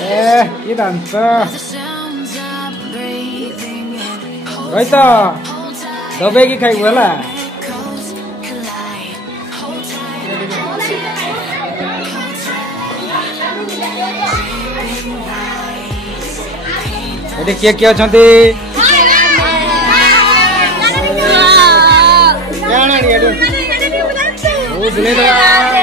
କି ଦାନ୍ତ ରହିତ ଦବେଇକି ଖାଇବୁ ହେଲା। ଏଠି କିଏ କିଏ ଅଛନ୍ତି? ବୁଲେଇଦବା।